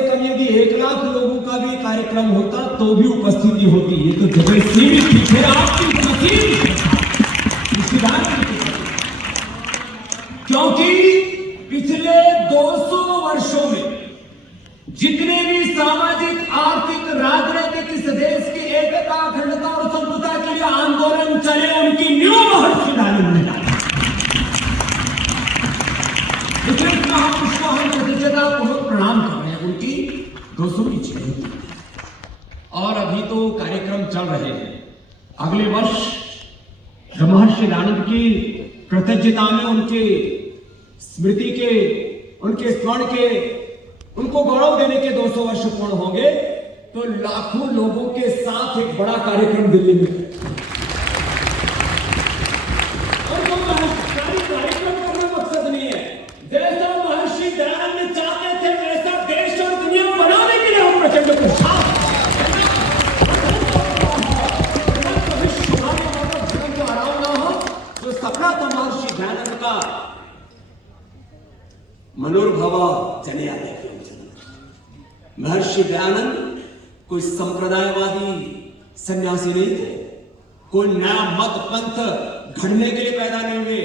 कम यदि 1,00,000 लोगों का भी कार्यक्रम होता तो भी उपस्थिति होती। ये तो जगह सीमित थी, फिर आपकी क्योंकि पिछले 200 वर्षों में जितने भी सामाजिक, आर्थिक, राजनीतिक इस देश की एकता, अखंडता और संप्रभुता के लिए आंदोलन चले, उनकी न्यू महर्षि दयानंद ने डाली। महापुरुष को हम बहुत प्रणाम कर रहे हैं, उनकी 200वीं जयंती और अभी तो कार्यक्रम चल रहे हैं। अगले वर्ष महर्षि दयानंद की कृतज्ञता में, उनके स्मृति के, उनके स्वर्ण के, उनको गौरव देने के 200 वर्ष पूर्ण होंगे, तो लाखों लोगों के साथ एक बड़ा कार्यक्रम दिल्ली में, और वो कार्यक्रम करना मकसद नहीं है। जैसा महर्षि दयानंद चाहते थे वैसा देश और दुनिया बनाने के लिए हम प्रचंड पुरुषार्थ आराम ना हो। जो सपना था महर्षि दयानंद का, मनोरभवा जने आदि। महर्षि दयानंद कोई संप्रदायवादी सन्यासी नहीं थे, कोई नया मत पंथ घड़ने के लिए पैदा नहीं हुए,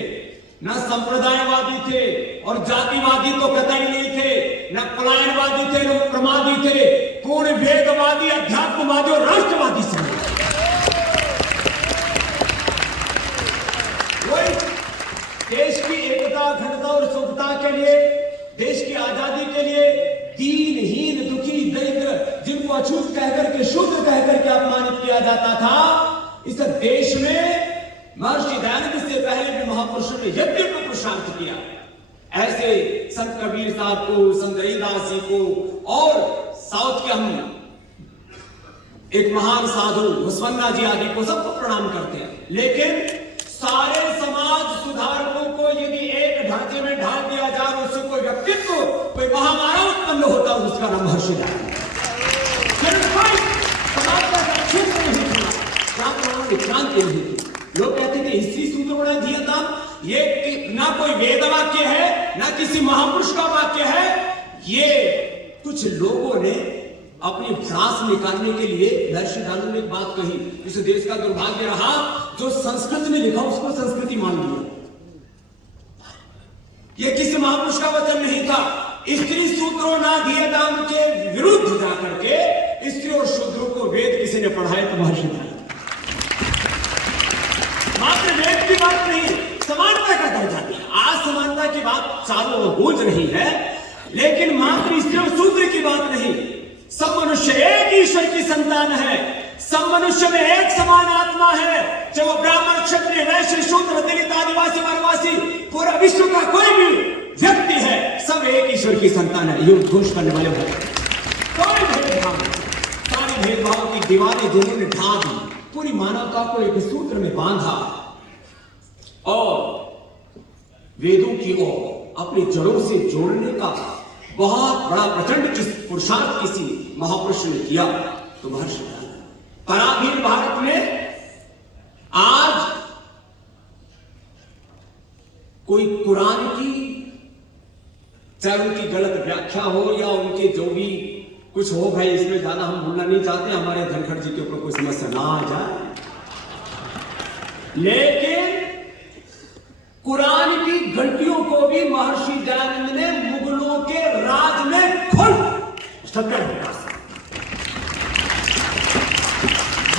न संप्रदायवादी थे और जातिवादी तो कतई नहीं थे, न पलायनवादी थे, न प्रमादी थे, पूर्ण वेदवादी, अध्यात्मवादी और राष्ट्रवादी से देश की एकता, अखंडता और संप्रभुता के लिए, देश की आजादी के लिए दीनहीन, दुखी, दरिद्र, जिनको अछूत कहकर के, शूद्र कहकर के अपमानित किया जाता था, इस देश में महर्षि दयानंद से पहले भी महापुरुषों ने यज्ञ को पुरुषार्थ किया। ऐसे संत कबीर साहब को, संत रविदास जी को और साउथ के हम एक महान साधु वसवन्ना जी आदि को सबको प्रणाम करते हैं, लेकिन सारे समाज सुधारकों को यदि एक ढांचे में ढाल दिया जाए, उससे कोई व्यक्तित्व, कोई महामानव उत्पन्न होता है, उसका नाम महर्षि दयानंद। लोग कहते थे स्त्री सूत्र बड़ा दिया था, ये ना कोई वेद वाक्य है, ना किसी महापुरुष का वाक्य है, ये कुछ लोगों ने अपनी भ्रास निकालने के लिए महर्षि दयानंद ने एक बात कही। इस देश का दुर्भाग्य रहा, जो संस्कृत में लिखा उसको संस्कृति मान लिया। ये किसी महापुरुष का वचन नहीं था। स्त्री सूत्रों ना दिए दाम के विरुद्ध जाकर के स्त्री और शूद्रों को वेद किसी ने पढ़ाया तो महर्षि दयानंद। मात्र वेद की बात नहीं, समानता का दर्जा दिया। आज समानता की बात चारों ओर गूंज रही है, लेकिन मात्र स्त्री और शूद्र की बात नहीं। सब मनुष्य एक ईश्वर की संतान है, सब मनुष्य में एक समान आत्मा है, चाहे वो ब्राह्मण, क्षत्रिय, वैश्य, शूद्र, दलित, आदिवासी, वनवासी, पूरा विश्व का कोई भी व्यक्ति है, सब एक ईश्वर की संतान है। ये उद्घोष करने वाले हैं, कोई भेदभाव नहीं। सारे भेदभाव की दीवारें जिन्होंने ढा दी, पूरी मानवता को एक सूत्र में बांधा और वेदों की ओर अपनी जड़ों से जोड़ने का बहुत बड़ा प्रचंड पुरुषार्थ किसी महापुरुष ने किया तो महर्षि दयानंद। पराधीन भारत में आज कोई कुरान की, चाहे उनकी गलत व्याख्या हो या उनके जो भी कुछ हो, भाई इसमें ज्यादा हम बोलना नहीं चाहते, हमारे धनखड़ जी के ऊपर कोई समस्या ना आ जाए, लेकिन कुरान की घंटियों को भी महर्षि दयानंद ने मुगलों के राज में खोल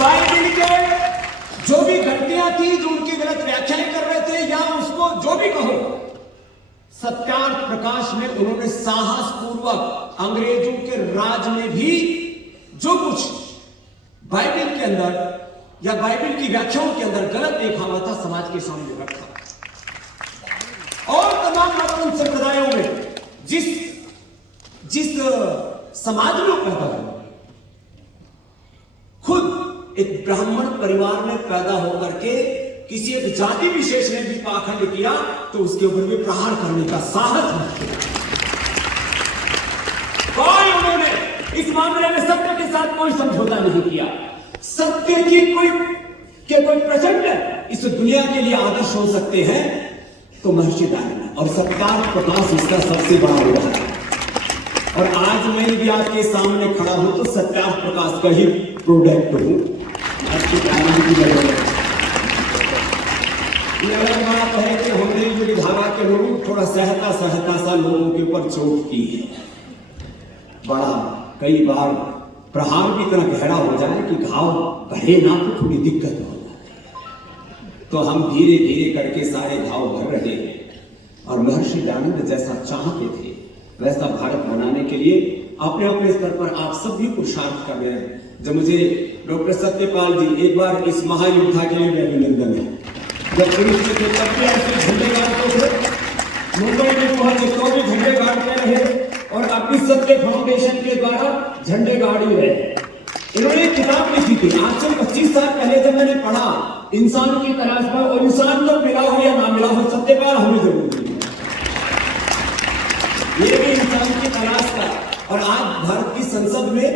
बाइबिल के जो भी घंटियां थी, जो उनकी गलत व्याख्याएं कर रहे थे, या उसको जो भी कहो, सत्यार्थ प्रकाश में उन्होंने साहस पूर्वक अंग्रेजों के राज में भी जो कुछ बाइबिल के अंदर या बाइबिल की व्याख्याओं के अंदर गलत देखा हुआ था, समाज के सामने रखा। और तमाम मत संप्रदायों में जिस समाज में पैदा हुआ, खुद एक ब्राह्मण परिवार में पैदा होकर के किसी एक जाति विशेष ने भी पाखंड किया तो उसके ऊपर भी प्रहार करने का साहस नहीं किया। कोई उन्होंने इस मामले में सत्य के साथ कोई समझौता नहीं किया। सत्य की कोई प्रचंड इस दुनिया के लिए आदर्श हो सकते हैं तो महर्षि दयानंद, और सत्यार्थ प्रकाश इसका सबसे बड़ा उदाहरण है। और आज मैं भी आपके सामने खड़ा हूं तो सत्यार्थ प्रकाश का ही प्रोडक्ट हूं। आपके आनंद की वजह ये अलग बात है कि हमने जो धारा के लोगों थोड़ा सहता सा लोगों के ऊपर चोट की है। बड़ा कई बार प्रहार भी इतना गहरा हो जाए कि घाव बढ़े ना तो थोड़ी दिक्कत हो जाए, तो हम धीरे धीरे करके सारे घाव भर रहे हैं। और महर्षि दयानंद जैसा चाहते थे वैसा भारत बनाने के लिए अपने अपने स्तर पर आप सभी पुरुषार्थ कर रहे हैं। जब मुझे डॉक्टर सत्यपाल जी एक बार इस महायुद्धा के लिए अभिनंदन है। जब पुलिस के तब भी ऐसे झंडे गाड़ते थे, मुंबई में पहुंचे तो भी झंडे गाड़ते रहे और अपनी सत्य फाउंडेशन के द्वारा झंडे गाड़ी रहे। इन्होंने एक किताब लिखी थी आज से 25 साल पहले जब मैंने पढ़ा, इंसान की तलाश पर, और इंसान तो मिला हो या ना मिला हो सत्यपाल हमें जरूर मिला। ये भी इंसान की तलाश था। और आज भारत की संसद में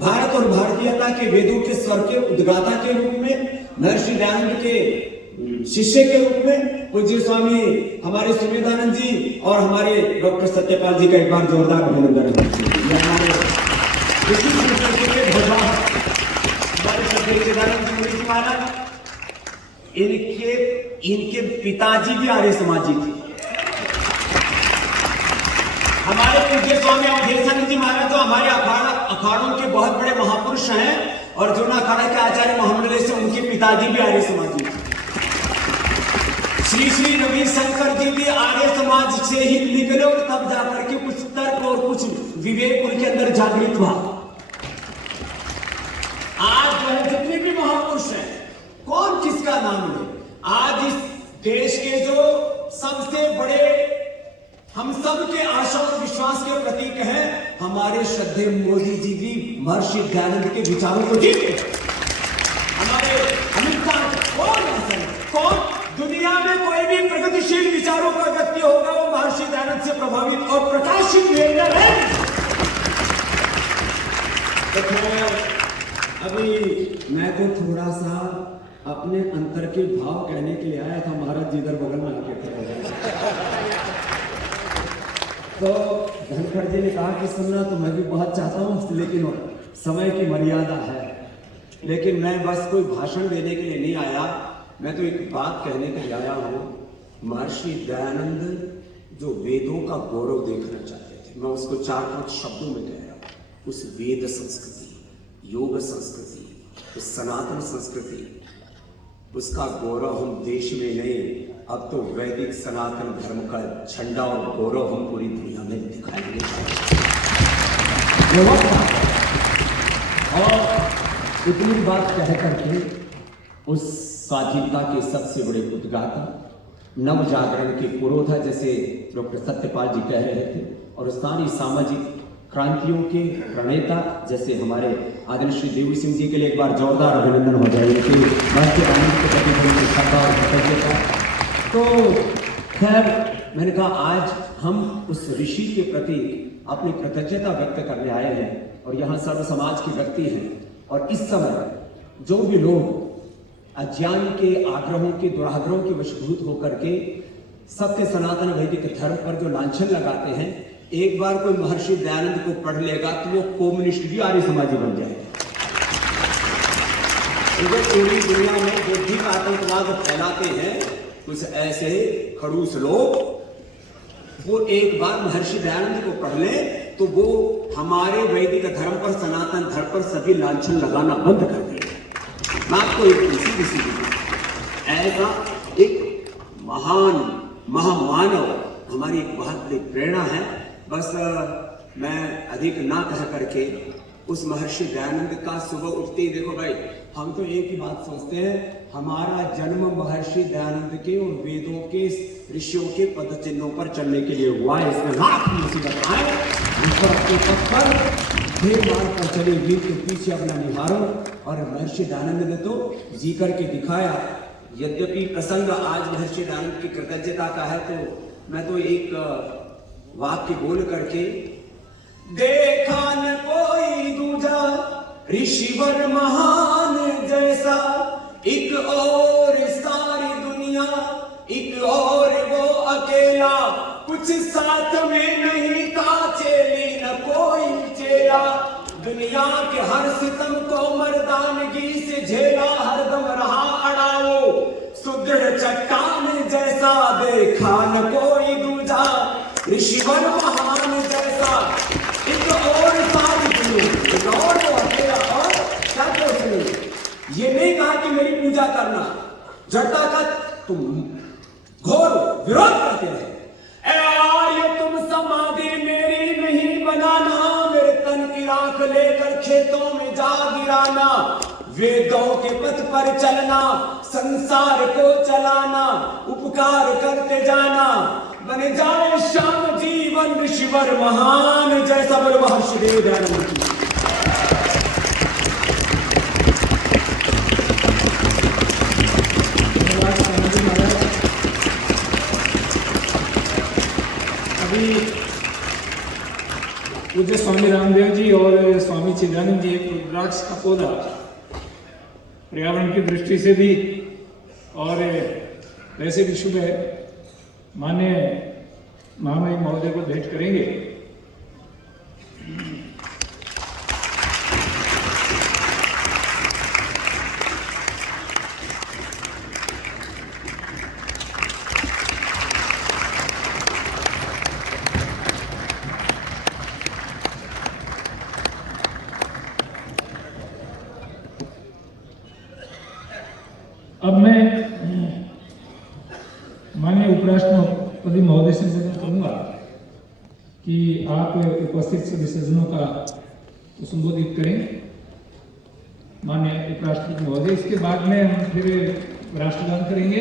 भारत और भारतीयता के वेदों के स्वर के उद्गाता के रूप में, महर्षि दयानंद के शिष्य के रूप में पूज्य स्वामी हमारे सुमेधानंद जी और हमारे डॉक्टर सत्यपाल जी का एक बार जोरदार अभिनंदन है। हमारे इनके पिताजी भी आर्य समाजी थे। हमारे पूज्य स्वामी अवधेशानंद जी महाराज जो हमारे अखाड़ों के बहुत बड़े महापुरुष हैं और जो अखाड़ा के आचार्य मोहम्मद से उनके पिताजी भी आर्य समाजी थे। श्री श्री रविशंकर जी भी आर्य समाज से ही निकले और तब जाकर के कुछ तर्क और कुछ विवेक उनके अंदर जागृत हुआ। आज जो है जितने भी महापुरुष हैं कौन किसका नाम ले, आज इस देश के जो सबसे बड़े हम सब के आशा और विश्वास के प्रतीक हैं हमारे श्रद्धेय मोदी जी भी महर्षि दयानंद के विचारों को जीते। हमारे अमित शाह कौन दुनिया में कोई भी प्रगतिशील विचारों का व्यक्ति होगा वो महर्षि दयानंद से प्रभावित और प्रकाशित लीडर है। तो अभी मैं तो थोड़ा सा अपने अंतर के भाव कहने के लिए आया था, महाराज जी इधर बगल में आके खड़े। तो धनखड़ जी ने कहा कि सुनना तो मैं भी बहुत चाहता हूँ, लेकिन समय की मर्यादा है। लेकिन मैं बस कोई भाषण देने के लिए नहीं आया, मैं तो एक बात कहने के लिए आया हूँ। महर्षि दयानंद जो वेदों का गौरव देखना चाहते थे, मैं उसको 4-5 शब्दों में कह रहा हूँ। उस वेद संस्कृति, योग संस्कृति, उस सनातन संस्कृति, उसका गौरव हम देश में नहीं, अब तो वैदिक सनातन धर्म का झंडा और गौरव हम पूरी दुनिया में दिखाएंगे। और इतनी बात कह करके उस स्वाधीनता के सबसे बड़े उद्गाता, नव जागरण के पुरोधा जैसे डॉक्टर सत्यपाल जी कह रहे थे, और सारी सामाजिक क्रांतियों के प्रणेता जैसे हमारे आदरणीय श्री देवी सिंह जी के लिए एक बार जोरदार अभिनंदन हो जाएगा कि महर्षि दयानंद के प्रति उनकी श्रद्धा और कृतज्ञता। तो खैर मैंने कहा आज हम उस ऋषि के प्रति अपनी कृतज्ञता व्यक्त करने आए हैं और यहाँ सर्व समाज के व्यक्ति हैं। और इस समय जो भी लोग अज्ञान के आग्रहों के दुराग्रहों के वशीभूत होकर के सत्य सनातन वैदिक धर्म पर जो लांछन लगाते हैं, एक बार कोई महर्षि दयानंद को पढ़ लेगा तो वो कम्युनिस्ट भी आर्य समाजी बन जाएगा। पूरी दुनिया में बुद्धि का आतंकवाद फैलाते हैं कुछ ऐसे खड़ूस लोग, वो एक बार महर्षि दयानंद को पढ़ ले तो वो हमारे वैदिक धर्म पर, सनातन धर्म पर सभी लांछन लगाना बंद कर देगा। मैं आपको एक सीधी ऐसा एक महान महामानव हमारी एक बहुत बड़ी प्रेरणा है। बस मैं अधिक ना कह करके उस महर्षि दयानंद का सुबह उठते ही, देखो भाई हम तो एक ही बात सोचते हैं, हमारा जन्म महर्षि दयानंद के और वेदों के ऋषियों के पद चिन्हों पर चलने के लिए हुआ है। इसमें लाख मुसीबत आए, अपने पद पर ढेर मार्ग पर चले, वीर के पीछे अपना निहारो। और महर्षि दयानंद ने तो जी करके दिखाया। यद्यपि प्रसंग आज महर्षि दयानंद की कृतज्ञता का है, तो मैं तो एक वाक्य बोल करके, देखा न कोई दूजा ऋषिवर महान जैसा, एक और सारी दुनिया, एक और वो अकेला, कुछ कुछ साथ में नहीं था चेली न कोई चेला, दुनिया के हर सितम को मर्दानगी से झेला, हरदम रहा अड़ाओ सुदृढ़ चट्टान जैसा, देखा न कोई दूजा ऋषिवर महान जैसा। एक और साथ सुनो, एक और तो अकेला और क्या क्या सुनो। ये नहीं कहा कि मेरी पूजा करना, जड़ता का तुम घोर विरोध करते रहे। ये तुम समाधि मेरी नहीं बनाना, मेरे तन की राख लेकर खेतों में जा गिराना, वेदों के पथ पर चलना, संसार को चलाना, उपकार करते जाना, बन जाए श्याम जीवन ऋषिवर महान जैसा। बोलो महर्षि देव दयानंद की। पूज्य स्वामी रामदेव जी और स्वामी चिदानंद जी एक रुद्राक्ष का पौधा पर्यावरण की दृष्टि से भी और वैसे भी शुभ है, मान्य महामहिम महोदय को भेंट करेंगे। अब मैं माननीय उपराष्ट्रपति महोदय से निवेदन करूंगा कि आप उपस्थित सभी सज्जनों का संबोधित करें। माननीय उपराष्ट्रपति महोदय, इसके बाद में हम फिर राष्ट्रगान करेंगे।